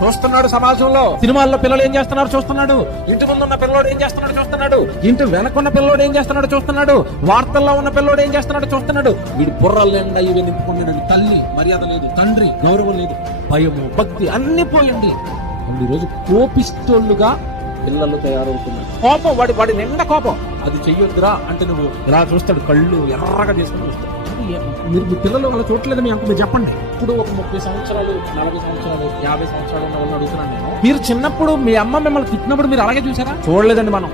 చూస్తున్నాడు. సమాజంలో సినిమాల్లో పిల్లలు ఏం చేస్తున్నారు చూస్తున్నాడు. ఇంటి ముందు ఉన్న పిల్లోడు ఏం చేస్తున్నాడు చూస్తున్నాడు. ఇంటి వెనకున్న పిల్లోడు ఏం చేస్తున్నాడు చూస్తున్నాడు. వార్తల్లో ఉన్న పిల్లోడు ఏం చేస్తున్నాడు చూస్తున్నాడు. వీడి బుర్రలు నిండా ఇవి నింపుకున్నాడు. తల్లి మర్యాద లేదు, తండ్రి గౌరవం లేదు, భయము భక్తి అన్ని పోయింది. ఈరోజు కోపిస్తోళ్ళుగా పిల్లలు తయారవుతున్నారు. కోపం వాడి నిండా కోపం. అది చెయ్యొద్దురా అంటే నువ్వు ఇలా చూస్తాడు, కళ్ళు ఎర్రగా చేసుకుని చూస్తాడు. మీరు మీ పిల్లలు వాళ్ళు చూడలేదు మీ అంత మీరు చెప్పండి. ఇప్పుడు ఒక 30 సంవత్సరాలు 40 సంవత్సరాలు 50 సంవత్సరాలు ఉన్న వాళ్ళని అడుగుతున్నాను నేను. మీరు చిన్నప్పుడు మీ అమ్మ మిమ్మల్ని తిట్టినప్పుడు మీరు అలాగే చూసారా? చూడలేదండి. మనం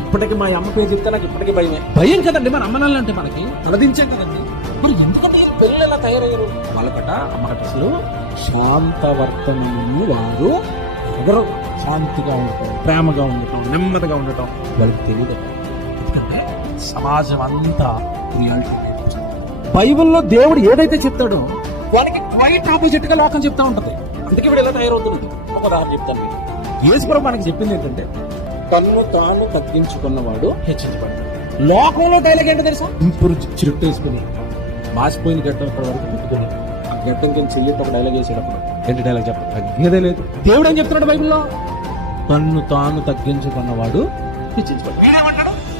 ఇప్పటికి మా అమ్మ పేరు చెప్తే నాకు ఇప్పటికీ భయం కదండి. మన అమ్మ నాన్న అంటే మనకి తలదించే కదండి. మరి ఎందుకంటే పిల్లలు ఎలా తయారయ్యారు? వాళ్ళకట అమ్మకట అసలు శాంతవర్తనీయులు వారు ఎవరు శాంతిగా ఉండటం, ప్రేమగా ఉండటం, నెమ్మదిగా ఉండటం వాళ్ళకి తెలియదు. ఎందుకంటే సమాజం అంతా రియాలిటీ. బైబిల్లో దేవుడు ఏదైతే చెప్తాడో వానికి క్వైట్ ఆపోజిట్ గా లోకం చెప్తా ఉంటది. అందుకే వీడు ఎలా తయారవుతుంది. ఒక ఉదాహరణ చెప్తాను మీకు. యేసుప్రభు మనకి చెప్పింది ఏంటంటే తన్ను తాను తగ్గించుకున్నవాడు హెచ్చించబడతాడు. లోకంలో డైలాగ్ ఏంటో తెలుసా? ఇంపురు చిరుట్టు వేసుకుని మాసిపోయిన గడ్డం ఇప్పటి వరకు పెట్టుకుని ఆ గడ్డం కింద చెయ్యట్టు ఒక డైలాగ్ వేసేటప్పుడు ఏంటి డైలాగ్ చెప్ప తగ్గేదే లేదు. దేవుడు ఏం చెప్తున్నాడు బైబిల్లో? తన్ను తాను తగ్గించుకున్నవాడు హెచ్చించబడతాడు.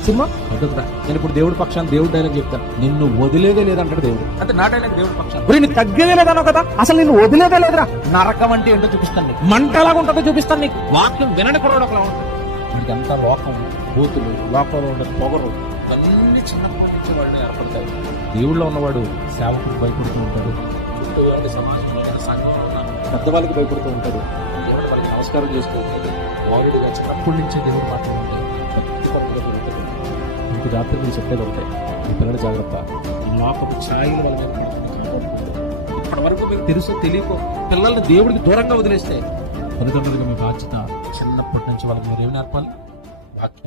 సినిమా అదొకట. నేను ఇప్పుడు దేవుడి పక్షాన్ని దేవుడు డైలాగ్ చెప్తాను. నిన్ను వదిలేదే లేదంటాడు దేవుడు. అంటే నా డైలాగ్ దేవుడి పక్షాన్ని. నీకు తగ్గేదే లేదనో కదా, అసలు నిన్ను వదిలేదే లేదురా. నరకం అంటే ఏంటో చూపిస్తాను నీకు, మంట ఎలాగ ఉంటుందో చూపిస్తాను నీకు. వాక్యం వినని కూడా ఒకలా ఉంటుంది. వీడికంతా లోకం, బూతులు, లోకంలో ఉండే పొగరు అన్ని చిన్నప్పటి నుంచి వాడిని ఏర్పడతాయి. దేవుళ్ళో ఉన్నవాడు సేవకుడు భయపడుతూ ఉంటాడు, పెద్దవాళ్ళకి భయపడుతూ ఉంటాడు, దేవుడి వాళ్ళకి నమస్కారం చేస్తూ ఉంటాడు. వాడుగా చిన్నప్పటి నుంచే దేవుడు మాత్రం ఉంటాయి. మీకు రాత్రి మీరు చెప్పేది ఉంటాయి. మీ పిల్లల జాగ్రత్త. లోకపు ఛాయలు వాళ్ళ మీద ఇప్పటి వరకు మీకు తెలుసో తెలియకో పిల్లల్ని దేవుడికి దూరంగా వదిలేస్తే తల్లిదండ్రులుగా మీ బాధ్యత చిన్నప్పటి నుంచి వాళ్ళకి మీరు ఏమి నేర్పాలి? వాక్యం.